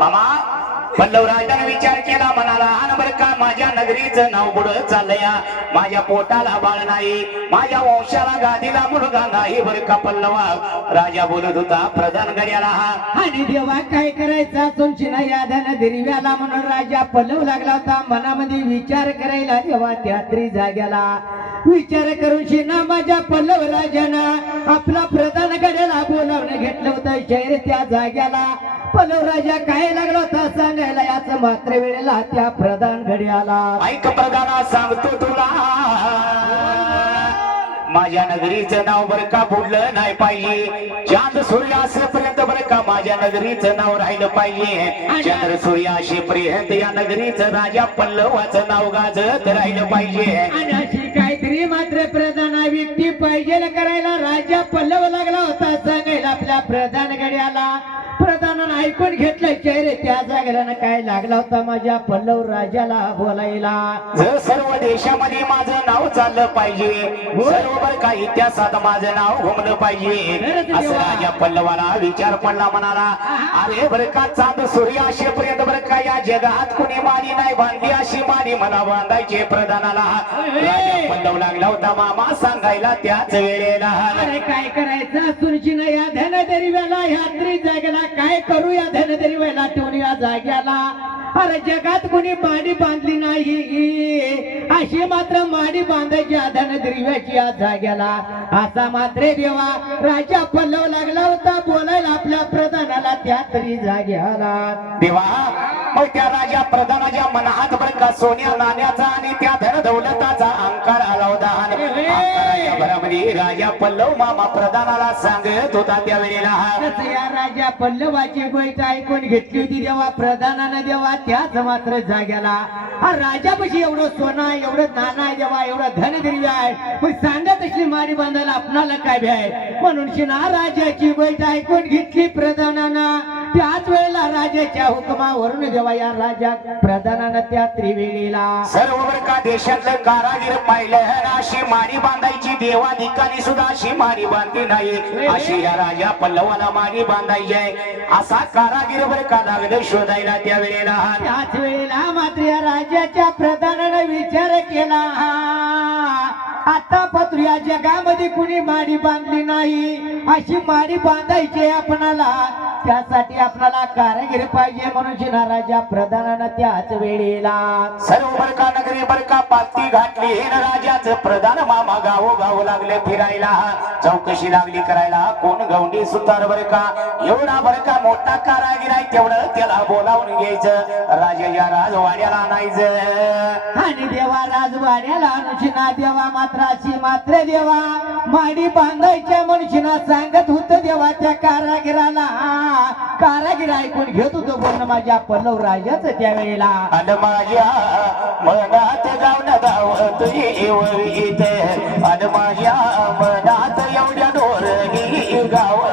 मामा पल्लव राजाने विचार केला म्हणाला का माझ्या नगरीचं नाव पुढं चालया माझ्या पोटाला बाळ नाही माझ्या वंशाला गादीला मुलगा नाही बर का पल्लवा? राजा बोलत होता प्रधान गड्याला हा. आणि देवा काय करायचा? तुमची यादानं दिरव्याला म्हणून राजा पल्लव लागला होता. मनामध्ये विचार करायला देवा त्यात्री जाग्याला. विचार करून शिना माझ्या पल्लव राजाना आपला प्रधान गड्याला बोलावणं घेतलं होतं. शहर त्या जाग्याला. पल्लव राजा काय लागला होता? सांगायला याच मात्र वेळेला त्या प्रधान गड्याला ऐक प्रधाना सांगतो तुला. माझ्या नगरीचं नाव बर का बुडलं नाही पाहिजे. चांद सूर्य असेपर्यंत बर का माझ्या नगरीचं नाव राहिलं पाहिजे. चंद्र सूर्य असेपर्यंत या नगरीचं राजा पल्लवाचं नाव गाजत राहिलं पाहिजे. आणि अशी काहीतरी मात्र प्रधान व्यक्ती पाहिजे करायला राजा पल्लव लागला होता सांगायला आपल्या प्रधान गड्याला प्रधानानं ऐकून घेतलं चेहरे त्या जागेला काय लागला होता माझ्या पल्लव राजाला बोलायला? जर सर्व देशामध्ये माझं नाव चाललं पाहिजे सर्व बर का इतिहासात माझं नाव घुमलं पाहिजे. असं राजा पल्लवाला विचार पडला म्हणाला अरे बर का चांद सूर्य असेपर्यंत बर का या जगात कुणी मानी नाही बांधली अशी मानी मला बांधायचे प्रधानाला. राजा पल्लव लागला होता मामा सांगायला त्याच वेळेला. अरे काय करायचं? सुरची ना या धन दरिव्याला यात्री जागेला काय करू या धन दरिव्याला ठेवून या जाग्याला. अरे जगात कोणी माडी बांधली नाही. अशी मात्र माडी बांधायची धन दरिव्याची या जाग्याला. असा मात्र देवा राजा पल्लव लागला होता. बोलायला आपल्या प्रधानाला त्या तरी जाग्याला. देवा मग त्या राजा प्रधानाच्या मनात बर का सोन्या नाण्याचा आणि त्या धन दौलताचा अंकार आला होता. आणि राजा पल्लव मामा प्रधानाला सांगत होता त्या वेळेला. या राजा पल्लवाची गोष्ट ऐकून घेतली होती देवा प्रधानानं देवा त्याच मात्र जाग्याला. हा राजापाशी एवढं सोनं एवढं नाना आहे देवा एवढं धन आहे. मग सांगा तशी मारी बांधायला आपणाला काय भ्याय? म्हणून शिना राजाची गोष्ट ऐकून घेतली प्रधानानं. त्याच वेळेला राजाच्या हुकमावरून देवा या राजा प्रधानानं त्या त्रिवेळीला सर्व बर का देशातलं कारागीर पाहिलं अशी माडी बांधायची देवा ठिकाणी सुद्धा अशी माडी बांधली नाही. अशी या राजा पल्लवाला माडी बांधायची आहे. असा कारागीर बर का लागलं शोधायला त्या वेळेला? त्याच वेळेला मात्र या राजाच्या प्रधानानं विचार केला. आता पत्र या जगामध्ये कुणी माडी बांधली नाही? अशी माडी बांधायची आपणाला. त्यासाठी आपणाला कारागीर पाहिजे म्हणून शिना राजा प्रधानानं त्याच वेळेला सर्व बरका नगरी बरका पालती घातली? हे राजाचं प्रधान मामा गाव गाव लागले फिरायला. चौकशी लागली करायला. कोण गवंडी सुतार बरका एवढा बरका मोठा कारागीर आहे तेवढं त्याला बोलावून घ्यायचं. राजाच्या राजवाड्याला आणायचं. आणि देवा राजवाड्याला अनुशिना देवा मात्राची मात्र देवा. माडी बांधायच्या मनुष्यना सांगत होत देवा त्या कारागिराला. कारागीर ऐकून घेत होतो बोलणं माझ्या पल्लव राजाच त्यावेळेला. वेळेला माझ्या मनात जाऊन गावत येवर येते अन